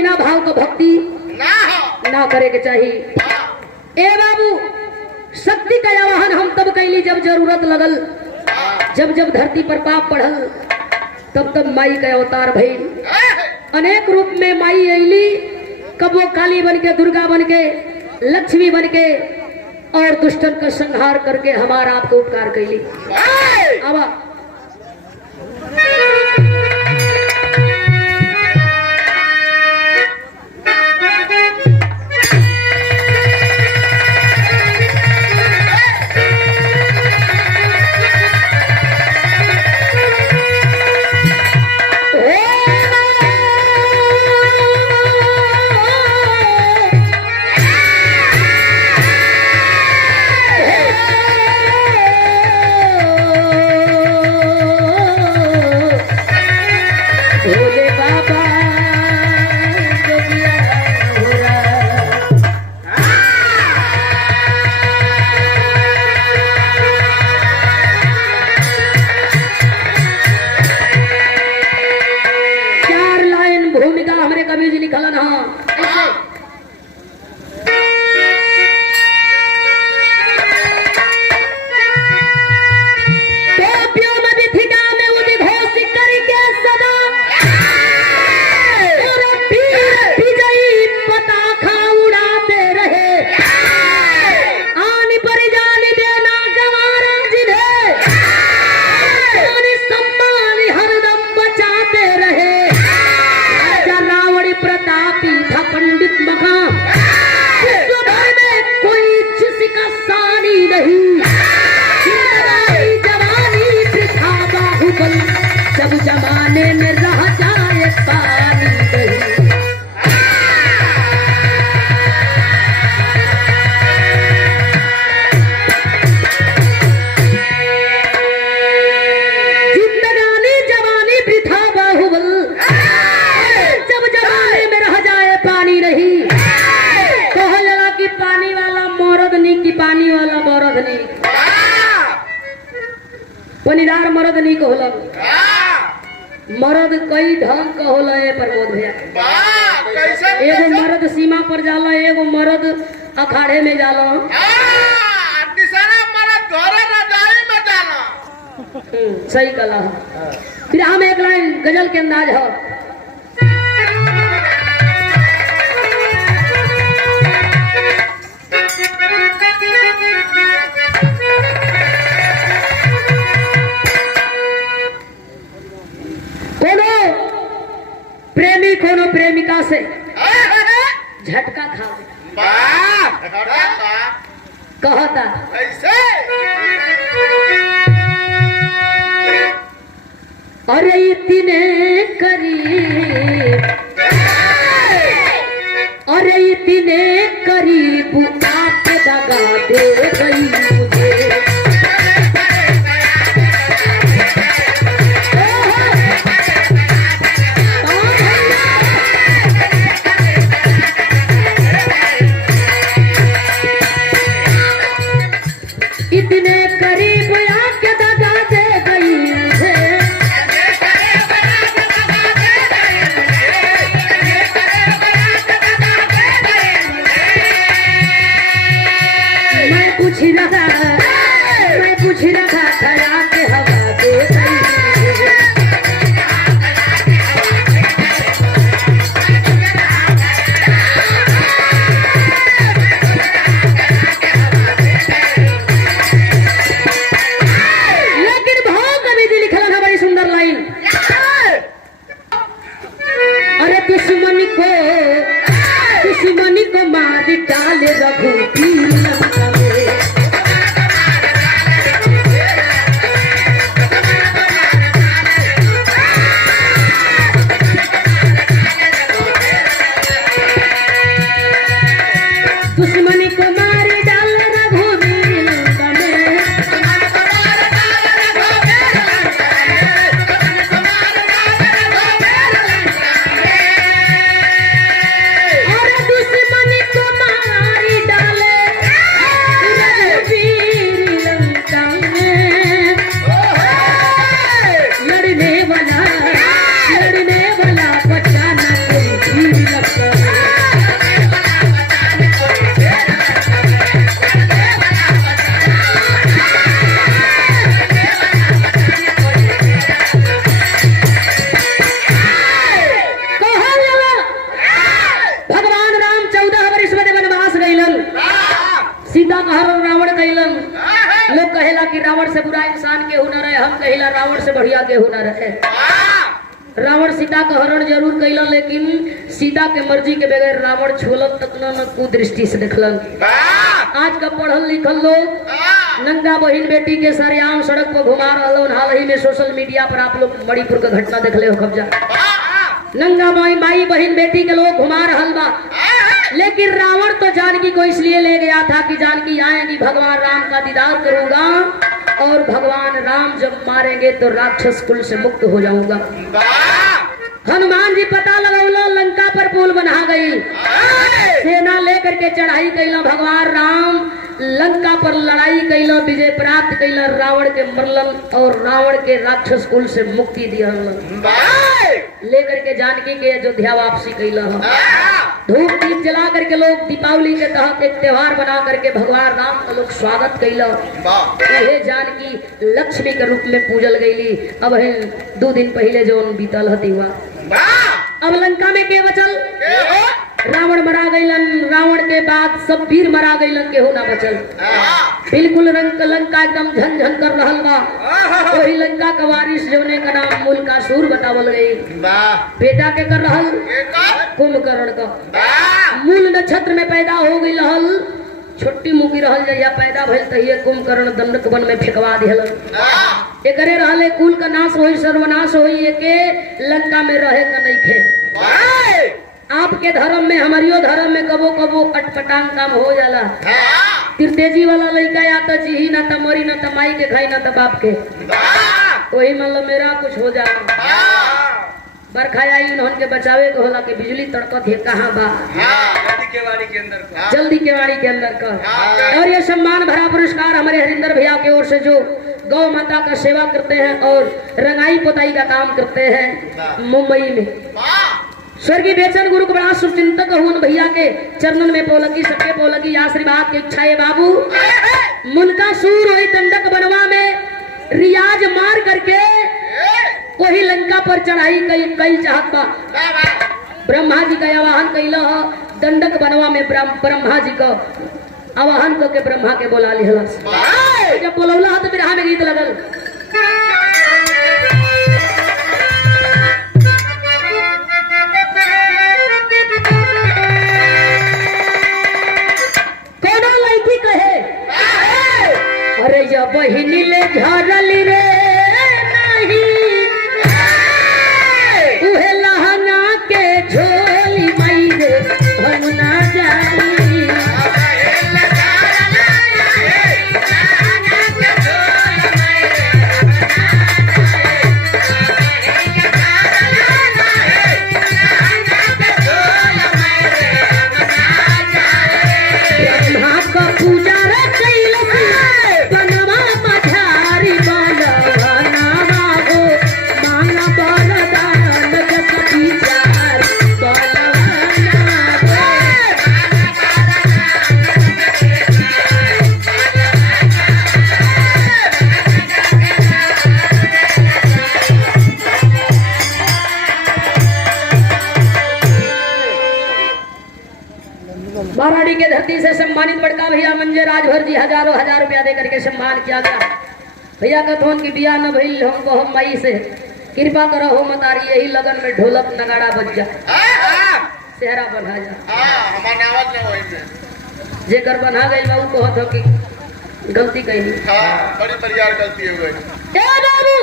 बिना भाव को भक्ति ना करे के चाहिए। ए बाबू, शक्ति का आवाहन हम तब कैली जब जरूरत लगल, जब जब धरती पर पाप बढ़ल, तब तब माई का अवतार भइल। अनेक रूप में माई अली, कबो काली बन के, दुर्गा बन के, लक्ष्मी बन के, और दुष्टन का संहार करके हमारा आपको उपकार कैली। आवा पनीदार मर्द नहीं होला, मर्द कई ढंग का होला। प्रमोद भैया, एगो मर्द सीमा पर जाला, एगो मर्द अखाड़े में जाला, सही कला। फिर हम एक लाइन गजल के अंदाज है। प्रेमी कोनो प्रेमिका से झटका खा कहता अरे इतने करीब, अरे इतने करीब आके दगा दे गई मुझे। इतने करीब आके दगा दे गई मुझे, मैं पूछ रहा था आके हवा दे गई। दुश्मनी को मार डाले रघुवीर लंका में, दुश्मनी को मार डाले रघुवीर लंका में, और दुश्मनी को मार डाले रावण से बढ़िया केहू न रहे। रावण सीता का हरण जरूर कैलन, लेकिन सीता के मर्जी के बगैर रावण छोलन तक न कुदृष्टि से देखलन। आज का पढ़ल लिखल लोग नंगा बहन बेटी के सरेआम सड़क पर घुमा रहलन। हाल ही में सोशल मीडिया पर आप लोग मणिपुर का घटना देख ले हो कब्जा। नंगा माई बहन बेटी के लोग घुमा रहल बा, लेकिन रावण तो जानकी को इसलिए ले गया था कि जानकी आएंगी, भगवान राम का दीदार करूंगा और भगवान राम जब मारेंगे तो राक्षस कुल से मुक्त हो जाऊंगा। हनुमान जी पता लगौलो, लंका पर पुल बना गई, सेना लेकर के चढ़ाई कैला। भगवान राम लंका पर लड़ाई कैला, विजय प्राप्त कैला, रावण के मरलन और रावण के राक्षस कुल से मुक्ति दिया। लेकर के जानकी के अयोध्या वापसी कैला। धूप दीप जला करके लोग दीपावली के तहत एक त्योहार बना करके भगवान राम का लोग स्वागत कैला। जानकी लक्ष्मी के रूप में पूजल गईली। अब 2 दिन पहले जो बीतल हती हुआ। अब लंका में के बचल? रावण मरा गईलन। रावण के बाद सब वीर मरा गईलन, केहू ना बचल। बिल्कुल लंका एकदम झन कर रहल बा। वही लंका का वारिस जौने का नाम मूलकासुर बतावल गई। बेटा के कर रहल कुंभकर्ण का। मूल नक्षत्र में पैदा हो गई रहल, छोटी मुकी रहल जहिया पैदा भइल तहिए कुंभकर्ण दंडक वन में फेंकवा दिहलन। एकरे रहले कुल का नाश होई, सर्वनाश होई, एके लंका में रहे का नहीं खे। आपके धर्म में हमारियो धर्म में कबो कबो अटपटांग काम हो जाला। तेजी वाला लड़का या तो जी ना तो मरी ना तो माई के खाई ना तो बाप के, वही मतलब मेरा कुछ हो जाला। बरखा आई उन्होंने के बचावे को होला कि बिजली तड़कत है कहाँ बा, जल्दी केवाड़ी के अंदर का। और ये सम्मान भरा पुरस्कार हमारे हरिंदर भैया की ओर से जो गौ माता का सेवा करते हैं और रंगाई पोताई का काम करते हैं मुंबई में। स्वर्गीय बेचन गुरु को बड़ा सुचिंतक हूं भैया के चरणन में पोलकी, सबके पोलकी आशीर्वाद की इच्छा है बाबू। मूलकासुर वही दंडक बनवा में रियाज मार करके वही लंका पर चढ़ाई कई चाहत बा। ब्रह्मा जी का आवाहन कैला, दंडक बनवा में ब्रह्मा जी का आवाहन करके ब्रह्मा के बोला लिहल। जब बोलौला तो बिरहा में गीत लगल। कोनो लड़की कहे अरे या बहिनी ले झरली रे नहीं, उहे लहंगा के झोली मई रे हम ना जाई। बाराड़ी के धरती से सम्मानित बड़का भैया मंजे राजभर जी हजारों हजार रुपया दे करके सम्मान किया गया। भैया कथोन की बिया न भइल हमको हम मई से कृपा करो हो मतारी, यही लगन में ढोलक नगाड़ा बज जा, सेहरा बना जा। जेकर बना गई बाबू कहत हो कि गलती कही बड़ी परिवार गलती हो गई। बाबू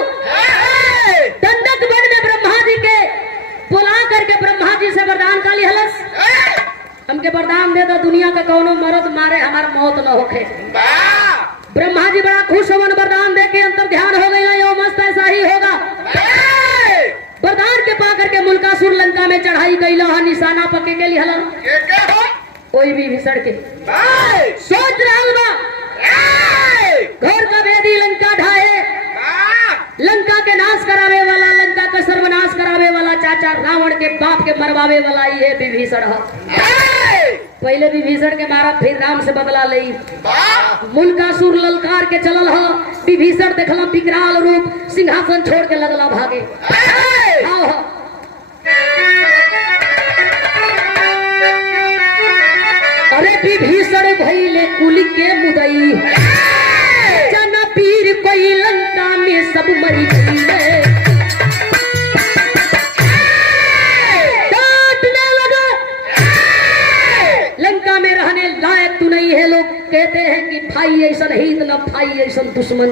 दंडक वन में ब्रह्मा जी के बुला करके ब्रह्मा जी से वरदान का लिहलस, हमके वरदान दे दो दुनिया का कौनो मरद मारे हमार मौत न होखे। ब्रह्मा जी बड़ा खुश होवन, वरदान दे के अंतर ध्यान हो गई यो मस्त ऐसा ही होगा। वरदान के पा करके मूलकासुर लंका में चढ़ाई कैला, निशाना पके के लिहला कोई भी भीषण के सोच रहा घर का वेदी लंका ढाए, लंका के नाश करावे वाला, लंका का सर्वनाश करावे वाला चाचा रावण के बाप के मरवावे वाला ये विभीषण है। पहले विभीषण के मारा फिर राम से बदला ले। मूलकासुर ललकार के चलल है, विभीषण देखला विकराल रूप, सिंहासन छोड़ के लगला भागे। अरे विभीषण भइले कुल के मुदई, जना पीर कोई लंका में सब मरी गई है। डांटने लगा, लंका में रहने लायक तू नहीं है। लोग कहते हैं कि भाई ऐसा हित न भाई ऐसा दुश्मन।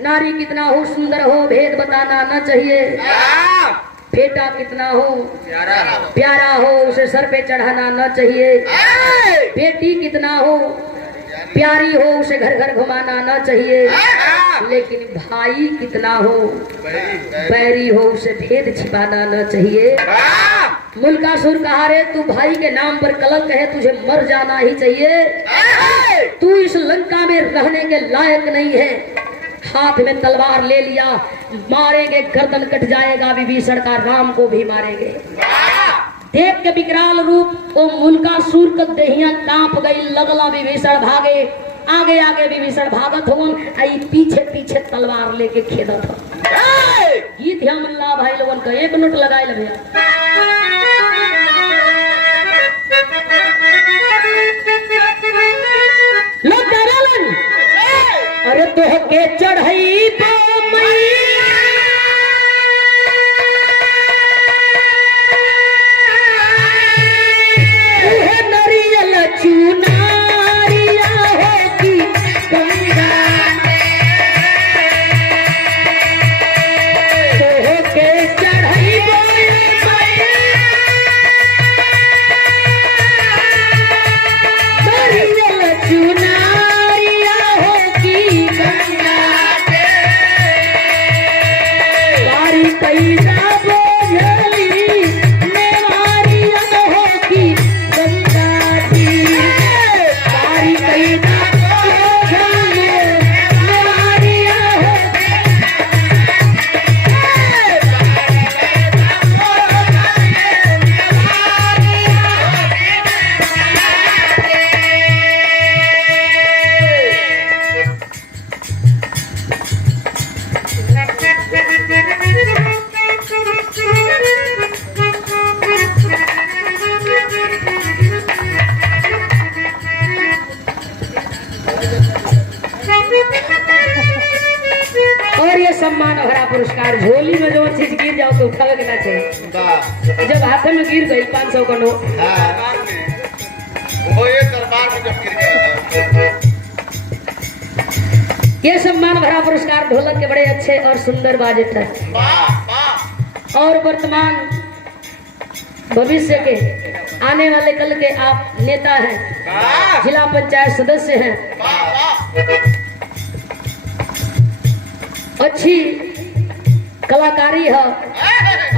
नारी कितना हो सुंदर हो भेद बताना न चाहिए। बेटा कितना हो प्यारा हो उसे सर पे चढ़ाना न चाहिए। बेटी कितना हो प्यारी हो उसे घर घर घुमाना न चाहिए। लेकिन भाई कितना हो बैरी हो उसे भेद छिपाना न चाहिए। मुल्कासुर कहा रे तू भाई के नाम पर कलंक है, तुझे मर जाना ही चाहिए। तू इस लंका में रहने के लायक नहीं है। हाथ में तलवार ले लिया, मारेंगे गर्दन कट जाएगा। विभीषण का राम को भी मारेंगे। देख के विकराल रूप वो मुल्कासुर का देहिया कांप गई। लगला विभीषण भागे, आगे आगे विभीषण भागत हो, आई पीछे पीछे तलवार लेके खेदत हो। गीत ध्यान ला भाई लोगन का 1 मिनट लगाए भैया। लोग डरलन, अरे तो के चढ़ई तो नरियल चुनारिया होगी गंगा तो के चढ़ई नरियल चुनारिया होगी गंगा बारी पैदा बोझली नेवारिया होगी गंगा जी। बारी पैदा बोझली नेवारिया होगी। और ये सम्मान भरा पुरस्कार झोली में जो चीज गिर जाओ तो उठावे के ना चाहिए। जब हाथ में गिर गई 500 का नोट, वो ये दरबार में जब गिर गया। ये सम्मान भरा पुरस्कार ढोलक के बड़े अच्छे और सुंदर बाजित है। और वर्तमान भविष्य के आने वाले कल के आप नेता हैं, जिला पंचायत सदस्य हैं। अच्छी कलाकारी है,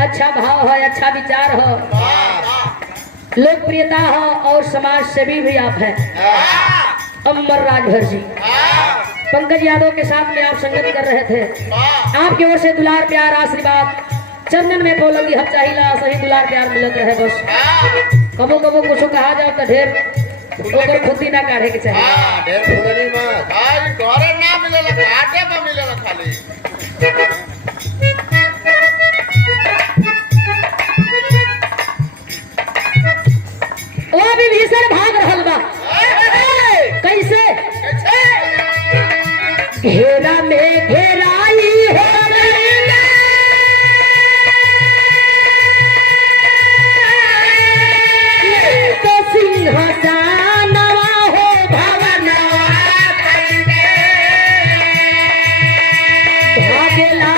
अच्छा भाव है, अच्छा विचार है, लोकप्रियता है और समाज सेवी भी आप हैं। अमर राजभर जी पंकज यादव के साथ में आप संगत कर रहे थे। आपकी ओर से दुलार प्यार आशीर्वाद चंदन में बोलंगी हम चाहिला सही दुलार प्यार मिलत रहे। बस कबो कबो कुछ कहा जाओ तो ढेर खुदी ना काढ़े के चाहिए। घरे ना मिलेला घाटे पे मिलेला खाली। ओ विभीषण भाग रहल बा कैसे? घेरा में घेराई हो तो सिंहासनवा हो भवनवा भागेला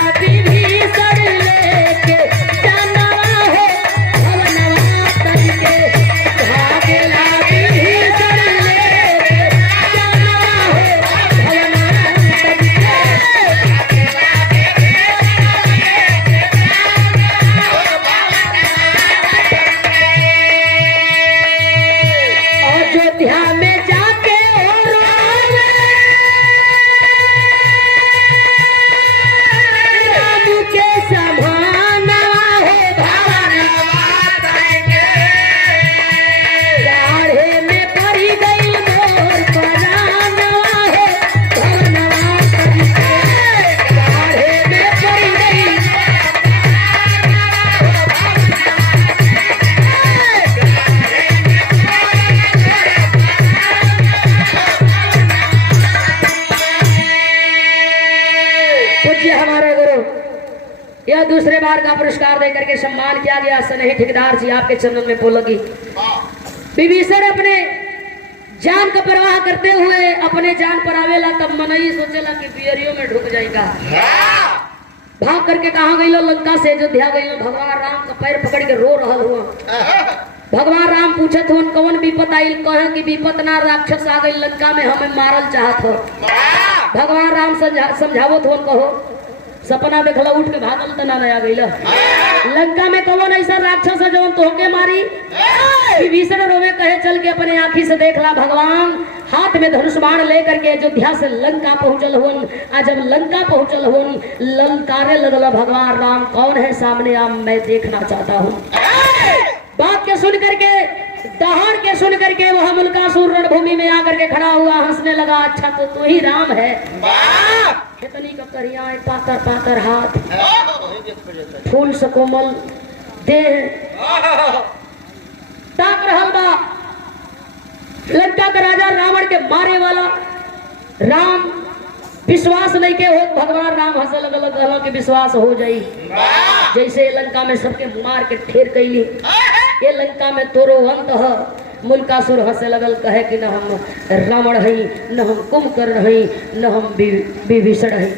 हजार का पुरस्कार देकर के सम्मान किया गया। सनेही ठेकेदार जी आपके चरणों में बोलोगी। विभीषण अपने जान का परवाह करते हुए अपने जान पर आवेला, तब मनई सोचेला कि बियरियों में ढुक जाएगा। भाग करके कहा गई लो लंका से अयोध्या गई लो। भगवान राम का पैर पकड़ के रो रहा हुआ। भगवान राम पूछत हुन कौन विपत आई, कहे कि विपत ना राक्षस आ गई लंका में, हमें मारल चाहत हो। भगवान राम समझावत हुन कहो सपना देखला उठ के भागल तना नया गईला। लंका में कौन ऐसा राक्षस है जो तोहके मारी। विभीषण रोवे कहे चल के अपने आंखी से देख ला। भगवान हाथ में धनुष बाण लेकर के अयोध्या से लंका पहुंचल हुन। आज जब लंका पहुंचल हुन ललकारे लगल भगवान राम कौन है सामने आप मैं देखना चाहता हूँ। बात के सुन करके दहाड़ के सुन करके वह मुल्कासुर रणभूमि में आकर के खड़ा हुआ हंसने लगा। अच्छा तो तू ही राम है। कितनी का करिया पातर पातर हाथ, फूल से कोमल देह, ताक रहल बा लंका का राजा रावण के मारे वाला राम। विश्वास नहीं के हो भगवान राम हंसे लगल कहला कि विश्वास हो जाई। जैसे लंका में सबके मार के ठेर कैली, ये लंका में तोरो अंत है। मुल्कासुर हंसे लगल कहे कि न हम रावण हई, न हम कुंभकर्ण हई, न हम विभीषण हई।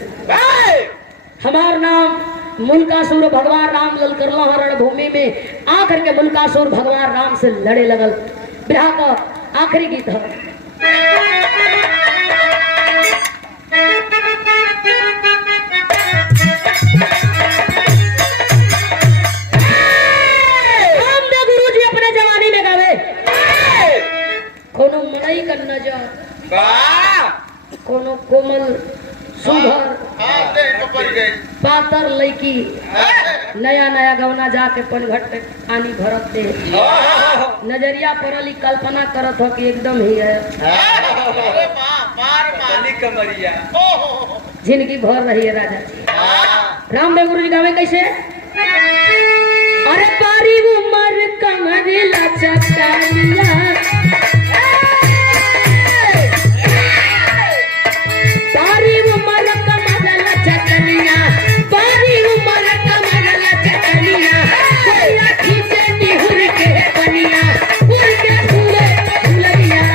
हमार नाम मुल्कासुर। भगवान राम ललकरला रणभूमि में आकर के मुल्कासुर भगवान राम से लड़े लगल। बिरहा का आखिरी गीत है। कोनो मनई का नजर, कोनो कोमल सुघर पातर लड़की नया नया गवना जाके पनघट पे पानी भरत दे। नजरिया पड़ल कल्पना करत हो कि एकदम ही है जिंदगी भर रही है राजा जी। रामदेव गुरु जी गावे कैसे। अरे पारी उमर कमरिला चकालिया, पारी उमर कमरिला चकलिया, पारी उमर कमरिला चकलिया, कोई आँखी से निहुर के बनिया, उड़ के झूले झूलैया।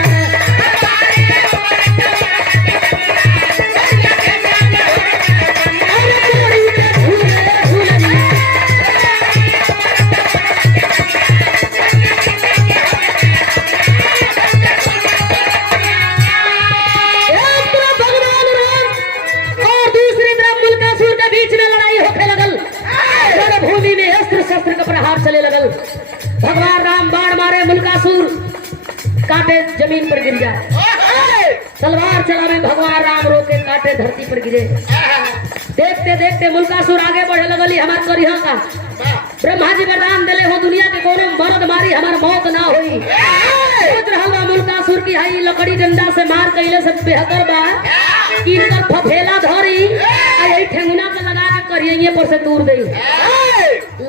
चले लगल। भगवान राम बाण मारे, मुल्कासुर काटे जमीन पर गिर जाए। तलवार चलावे भगवान राम रोके काटे धरती पर गिरे। देखते देखते मुल्कासुर आगे बढ़े लगली। हमार करिहा का ब्रह्मा जी वरदान दिले हो दुनिया के कोनो मर्द मारी हमार मौत ना होई। सोच रहा मुल्कासुर की हाई लकड़ी डंडा से मार कैले से बेहतर बा इनकर फफेला धरी आई ठेंगुना के लगा के करिए पर से दूर दे।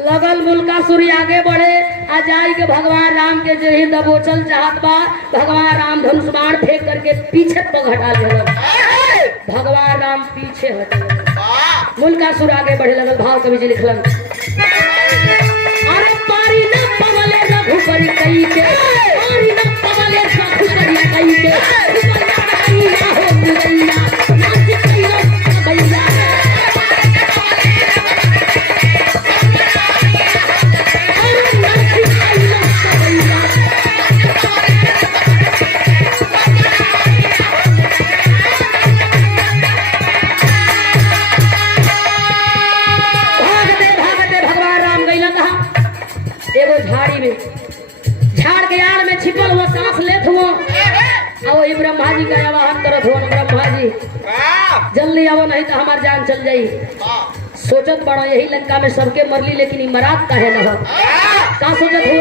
लगल मुल्कासुर आगे बढ़े आ जाई के भगवान राम के जे ही दबोचल चाहत बा। भगवान राम धनुष बाण फेंक करके पीछे पग हटा ले। भगवान राम पीछे हटे, मुल्कासुर आगे बढ़े लगल। भाव कवि जी लिखलन। अरे पारी न पवले रघुपति कई के, पारी न पवले रघुपति कई के, कई ना हो मुरैया नाच कइयो भैया। झाड़ी में, झाड़ के आड़ में छिपल हुआ सांस लेत हुआ और वही ब्रह्मा जी का आवाहन करत हुआ। ब्रह्मा जी जल्दी आओ नहीं तो हमार जान चल जाई। सोचत बड़ा यही लंका में सबके मरली लेकिन मरात काहे न हो। का सोचत हो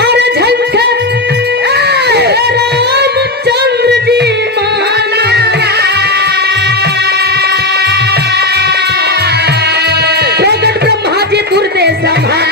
अरे झंखे रामचंद्र जी माना प्रगट ब्रह्मा जी दुर्दे संभाल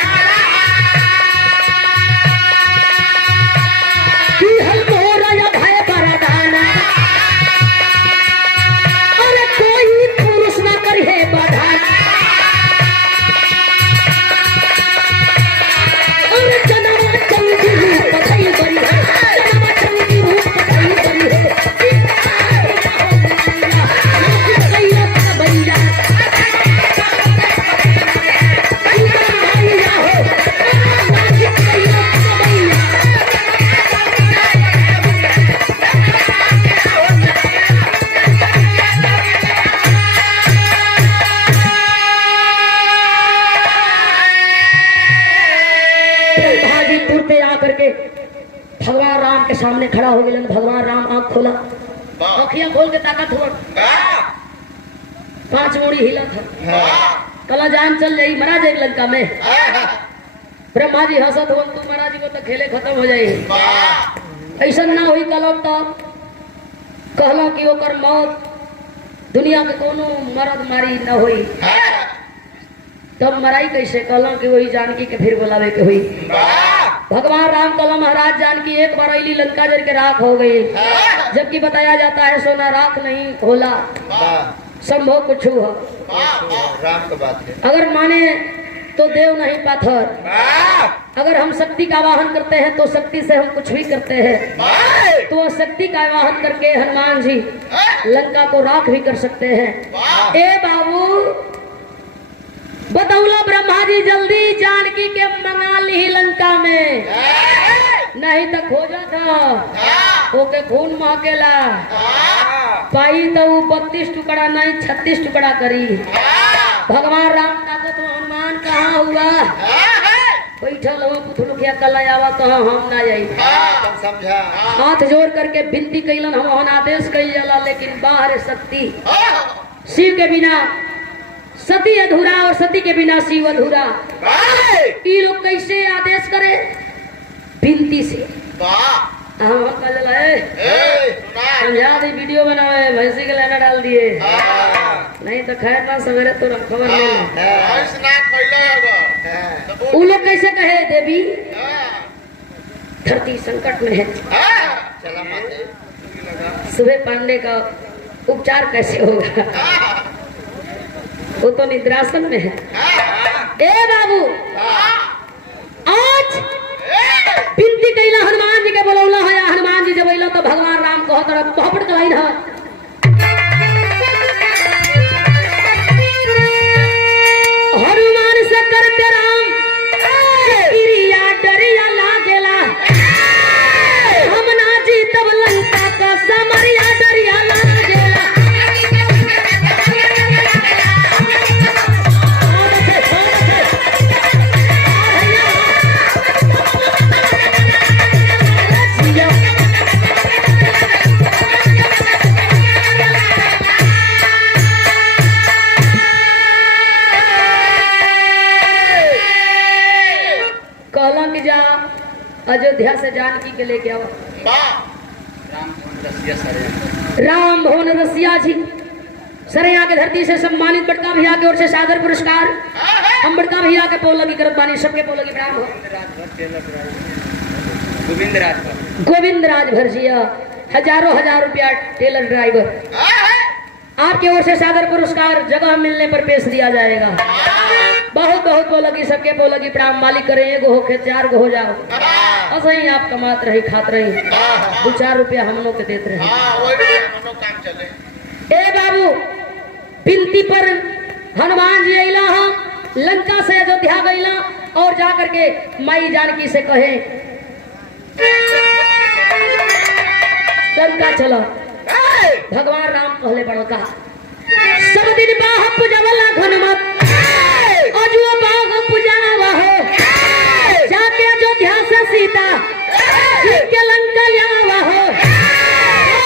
करके भगवान राम के सामने खड़ा हो गए। भगवान राम आंख खोला, आँखियां खोल के ताकत हुआ, 5 मुड़ी हिला था, कला जान चल जाई, मरा जाए लंका में। ब्रह्मा जी हंसत हो, तू मरा जी को तो खेले खत्म हो जाए। ऐसा ना हुई कलो तब कहला कि ओकर मौत दुनिया के कोनो मरद मारी न हुई। तब मराई कैसे? कहला कि वही जानकी के फिर बुलावे के हुई। भगवान राम कहला महाराज जानकी एक बार अली लंका जल के राख हो गई, जबकि बताया जाता है सोना राख नहीं होला, संभव कुछ हो। राम की बात है। अगर माने तो देव नहीं पाथर। अगर हम शक्ति का आवाहन करते हैं तो शक्ति से हम कुछ भी करते हैं। तो शक्ति का आवाहन करके हनुमान जी लंका को राख भी कर सकते हैं। ए बाबू बतौला ब्रह्मा जी जल्दी जानकी के मंगा ली लंका में, नहीं तो खोजा था ओके खून महकेला पाई तो 32 टुकड़ा नहीं 36 टुकड़ा करी। भगवान राम का तो हनुमान कहाँ हुआ? बैठल हो पुथलुखिया कलायावा कहाँ हम ना जाई। समझा। हाथ जोड़ करके विनती कैलन, हम आदेश कैल जाला लेकिन बाहर शक्ति। शिव के बिना सती अधूरा और सती के बिना शिव अधूरा। ये लोग कैसे आदेश करे? विनती से। समझा दी, वीडियो बनावे, भैंसी के लेना डाल दिए, नहीं तो खैर ना सवेरे तो खबर ले लो। वो लोग कैसे कहे देवी धरती संकट में है, सुबह पांडे का उपचार कैसे होगा? वो तो निद्रासन में है। ए बाबू आज विनती कैला हनुमान जी के बोलौला है। हनुमान जी जब अला तो भगवान राम को तरफ पहपट कलाई ना हनुमान से करते राम गिरिया डरिया लागेला, हम ना जी तब लंका का समरिया डरिया लागेला। अयोध्या से जानकी के लेके आओ। राम भवन रसिया जी सरया के धरती से सम्मानित बड़का भैया की ओर से सादर पुरस्कार। हम बड़का भैया के पौलगी करत बानी, सबके पौलगी प्रणाम हो। गोविंद राजभर जी हजारों हजार रुपया टेलर ड्राइवर, आपके ओर से सादर पुरस्कार जगह मिलने पर पेश दिया जाएगा। बहुत बहुत बोलगी, सबके बोलगी प्रणाम। मालिक करे एगो हो के 4 गो हो जाओ, ऐसे ही आप कमात रही खात रही, 2-4 रुपया हम लोग के देते रहे। ए बाबू विनती पर हनुमान जी अला लंका से अयोध्या गईला और जा करके माई जानकी से कहे लंका चलो। भगवान राम कहले बड़का सब दिन बाह पूजवला घनमत अजुआ बाग पूजावा हो, जाके अयोध्या से सीता के लंका लावा हो।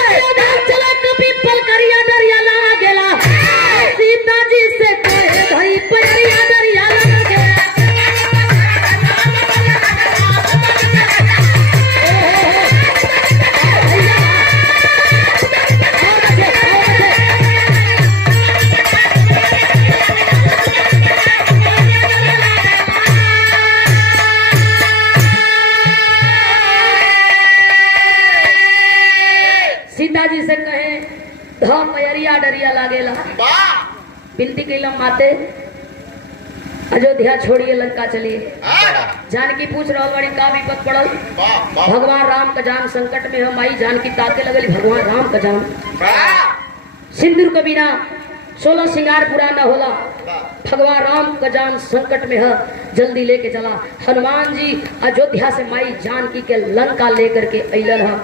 अयोध्या चला कभी पल करिया डरिया लागेला, सीता जी से कहे भाई परिया डरिया लागेला। सीता जी से कहे धम मयरिया डरिया लागेला। विनती कैला माते अयोध्या छोड़िए लंका चलिए। जानकी पूछ रहा बड़ी का विपद पड़ल? भगवान राम का जान संकट में हम आई। जानकी ताके लगल भगवान राम का जान सिंदूर के बिना 16 श्रृंगार पूरा न होला। भगवान राम का जान संकट में है, जल्दी लेके चला। हनुमान जी अयोध्या से माई जानकी के लंका लेकर के अइलन है।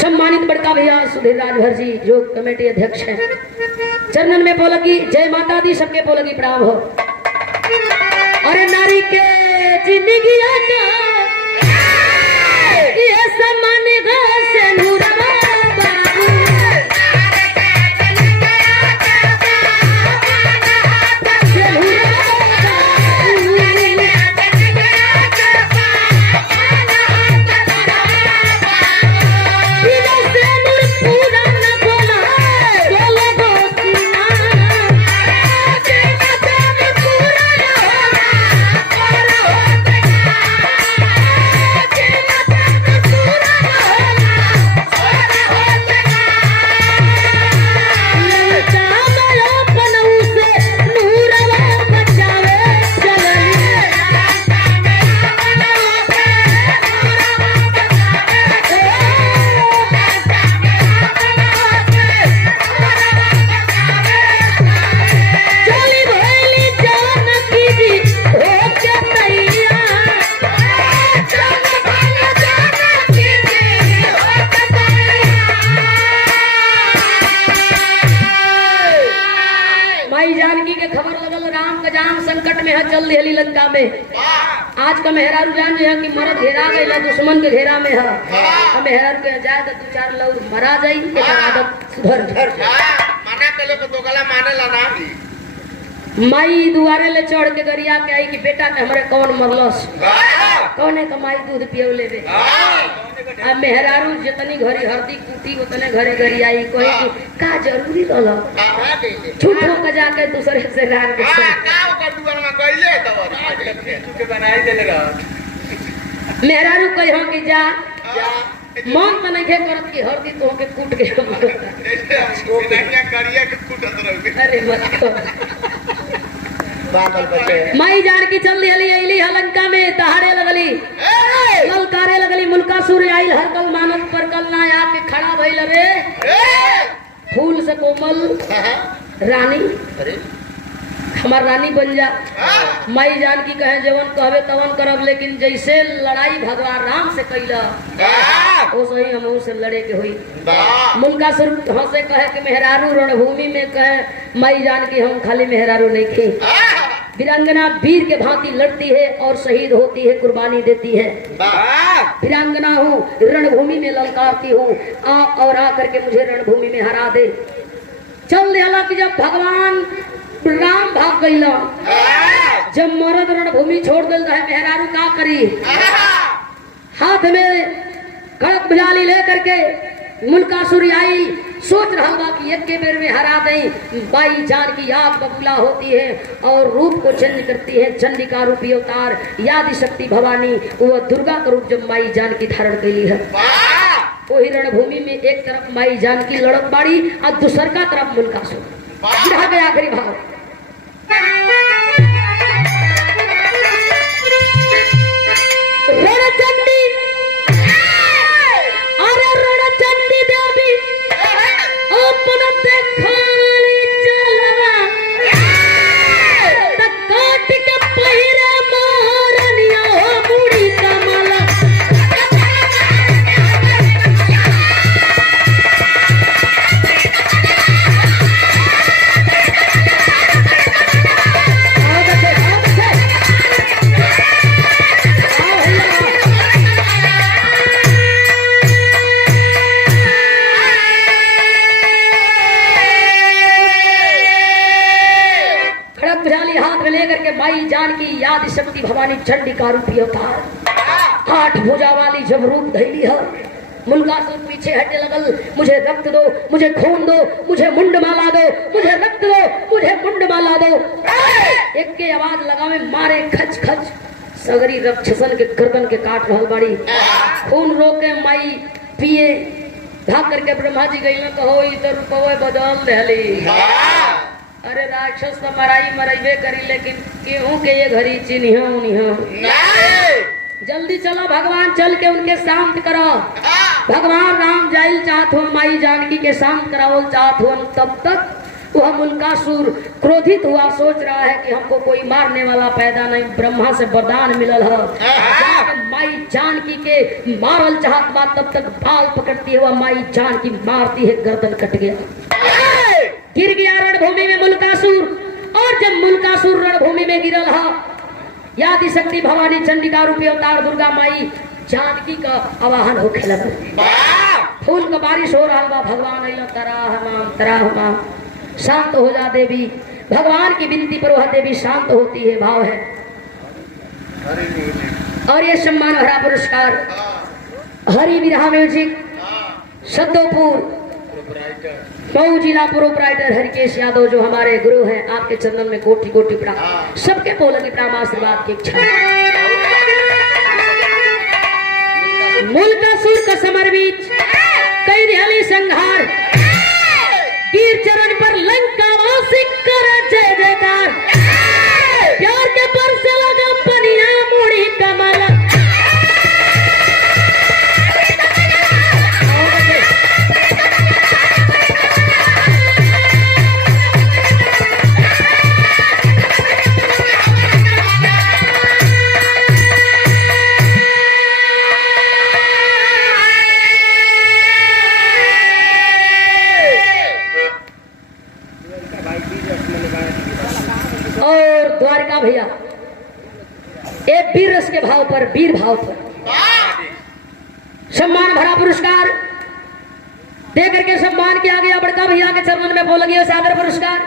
सम्मानित बड़का भैया सुधीर राजभर जी जो कमेटी अध्यक्ष हैं, चरणन में बोलगी जय माता दी, सबके बोलगी प्रणाम हो। अरे नारी के जिंदगी का ये समान से नूरवा बाबू चल रही लंका में। आज का मेहरारू जान जो है कि मरद घेरा गई दुश्मन के घेरा में है। मेहरारू के जाए तो 2-4 लोग मरा जाई आदत सुधर मना कले तो गला माने ला ना माई दुआरे ले चढ़ के गरिया के आई कि बेटा के हमरे कौन मरलस कौने कमाई दूध पियो लेवे। अब मेहरारू जितनी घरी हरदी कुटी उतने घरे घरी आई कहे कि का जरूरी रहल झूठो के जाके दूसरे से रार के बनाई देले रह मेहरारू कहे हो कि जा मन तो नहीं करत कि हरदी तो के कूट के करिया के कूटत रह अरे मत माई जान की चल रही लंका में तहारे लगली ललकारे लगली मुल्कासुर आइल हर कल मानव पर कल ना आके खड़ा भइल रे फूल से कोमल रानी हमार रानी बन जा। माई जान की कहे जवन कहबे तवन करब लेकिन जैसे लड़ाई भगवान राम से कैला वो सही हम से लड़े के हुई। मुल्कासुर हंसे कहे कि मेहरारू रणभूमि में कहे माई जान की हम खाली मेहरारू नहीं थे वीरांगना वीर के भांति लड़ती है और शहीद होती है कुर्बानी देती है। वीरांगना हूँ रणभूमि में ललकारती हूँ आ और आ करके मुझे रणभूमि में हरा दे। चल दिया कि जब भगवान राम भाग गईला जब मरद रणभूमि छोड़ दिल है मेहरारू का करी हाथ में कड़क भुजाली लेकर के मुल्कासुर आई सोच रहा बा कि एक के बेर में हरा दई। बाई जान की याद बबूला होती है और रूप को चंड करती है चंडिका रूपी अवतार याद शक्ति भवानी वो दुर्गा का रूप जब माई जान की धारण कैली है। वही रणभूमि में एक तरफ माई जान की लड़त बाड़ी और दूसर का तरफ मुल्कासुर गया आखिरी भाव रणचंडी अरे रणचंडी देवी अपन देखली चलवा त काट के पहिरे महारानिया हो मुड़ी कमला माई जान की याद शक्ति भवानी चंडिका रूपी अवतार 8 भुजा वाली जब रूप धैली है। मुल्कासुर पीछे हटने लगल मुझे रक्त दो मुझे खून दो मुझे मुंड माला दो मुझे रक्त दो मुझे मुंड माला दो। एक के आवाज लगावे मारे खच खच सगरी रक्षसन के गर्दन के काट रहल बाड़ी खून रोके माई पिए भाग करके ब्रह्मा जी गई न कहो इधर रुपवे बदल रहली। अरे राक्षस तो मराई मरैबे करी लेकिन केहू के ये घड़ी चिन्ह जल्दी चलो भगवान चल के उनके शांत करो। भगवान राम जाइल चाहत हो माई जानकी के शांत कराओ चाहत हो। तब तक वह मुल्कासुर क्रोधित हुआ सोच रहा है कि हमको कोई मारने वाला पैदा नहीं ब्रह्मा से वरदान मिलल है। माई जानकी के मारल चाहत बा तब तक बाल पकड़ती है वह माई जानकी मारती है गर्दन कट गया गिर गया रणभूमि में मुल्कासुर। और जब मुल्कासुर रणभूमि में गिरल है यादि शक्ति भवानी चंडिका रूपी अवतार दुर्गा माई जानकी का आवाहन हो खेल फूल का बारिश हो रहा बा भगवान अइला तराह माम शांत हो जा देवी। भगवान की विनती पर वह देवी शांत होती है। भाव है और ये सम्मान भरा पुरस्कार हरि विरहा म्यूजिक सद्दोपुर मऊ जिला प्रोपराइटर हरिकेश यादव जो हमारे गुरु हैं, आपके चरणन में कोटि कोटि प्रणाम। सबके पोलगी प्रणाम आशीर्वाद की इच्छा। मुल्कासुर का समर बीच कई रिहली संहार गिर चरण पर लंका वासी कर जय जयकार। प्यार के पर से लगा पनिया मुड़ी कमल भैया एक वीर रस के भाव पर वीर भाव पर सम्मान भरा पुरस्कार दे करके सम्मान किया गया। बड़का भैया के चरणन में पोलगी सागर पुरस्कार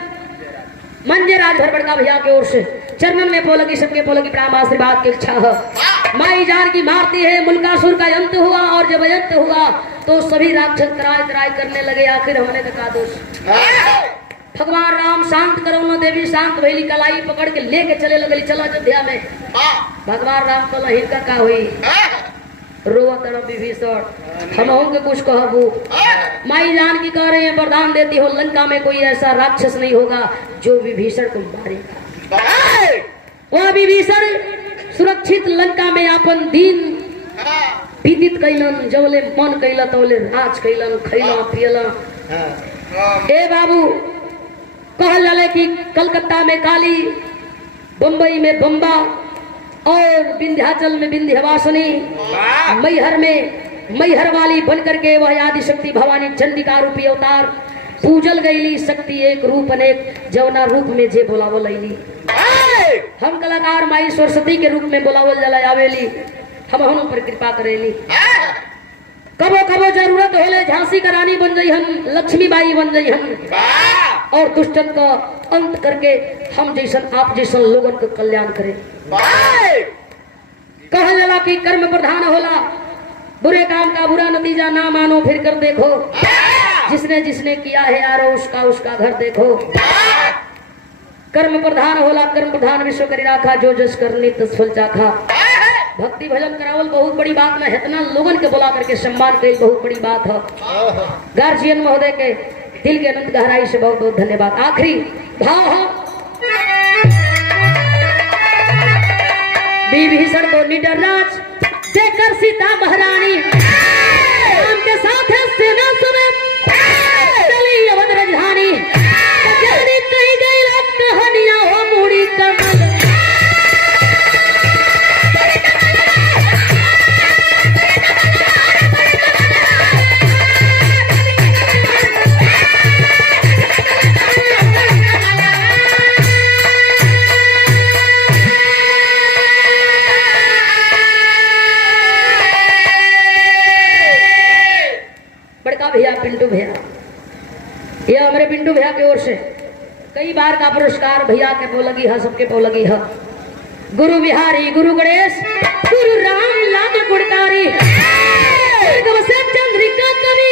मंजे राजभर बड़का भैया की ओर से चरणन में पोलगी सबके पोलगी प्राम आशीर्वाद की इच्छा है। माई जान की मारती है मुल्कासुर का अंत हुआ और जब अंत हुआ तो सभी राक्षस त्राय त्राय करने लगे। आखिर हमने कहा दोष भगवान राम शांत करो देवी शांत भैली कलाई पकड़ के लेके चले लगली चला अयोध्या में। भगवान राम कल हिंका का हुई रोवा तरफ विभीषण हम के कुछ कहबू। माई जान की कह रहे हैं वरदान देती हो लंका में कोई ऐसा राक्षस नहीं होगा जो विभीषण को मारेगा। वह विभीषण सुरक्षित लंका में अपन दिन विदित कैलन जवले मन कैला तवले राज कैलन खैला पियला। ए बाबू कहल जाले कि कलकत्ता में काली बंबई में बम्बा और विंध्याचल में विंध्यवासिनी मैहर में मैहर वाली बनकर के वह आदि शक्ति भवानी चंडिका रूपी अवतार पूजल गईली। शक्ति एक रूप अनेक जवना रूप में जे बोलावल अइली। हम कलाकार माई सरस्वती के रूप में बोलावल जला आवेली हम हम पर कृपा करेली। कबो कबो जरूरत होले झांसी का रानी बन जाई हम लक्ष्मीबाई बन जाई हम और दुष्टन का अंत करके हम जैसन आप जैसन लोगन का कल्याण करे। कहल जाला कि कर्म प्रधान होला बुरे काम का बुरा नतीजा ना मानो फिर कर देखो। जिसने जिसने किया है यारो उसका उसका घर देखो। कर्म प्रधान होला कर्म प्रधान विश्व करी राखा जो जस करनी तस फल चाखा। भक्ति भजन करावल बहुत बड़ी बात में इतना लोगन के बुला करके सम्मान कई बहुत बड़ी बात है। गार्जियन महोदय के दिल के अनंत गहराई से बहुत बहुत धन्यवाद। आखिरी भाव है विभीषण को निडर राज देकर सीता महारानी राम के साथ है सेना समेत चली अवध राजधानी। कही गई कहानियां हो मुड़ी कमल भैया पिंटू भैया ये हमारे पिंटू भैया की ओर से कई बार का पुरस्कार भैया के पोलगी है सबके पोलगी है। गुरु बिहारी गुरु गणेश गुरु राम लाल गुणकारी चंद्रिका कवि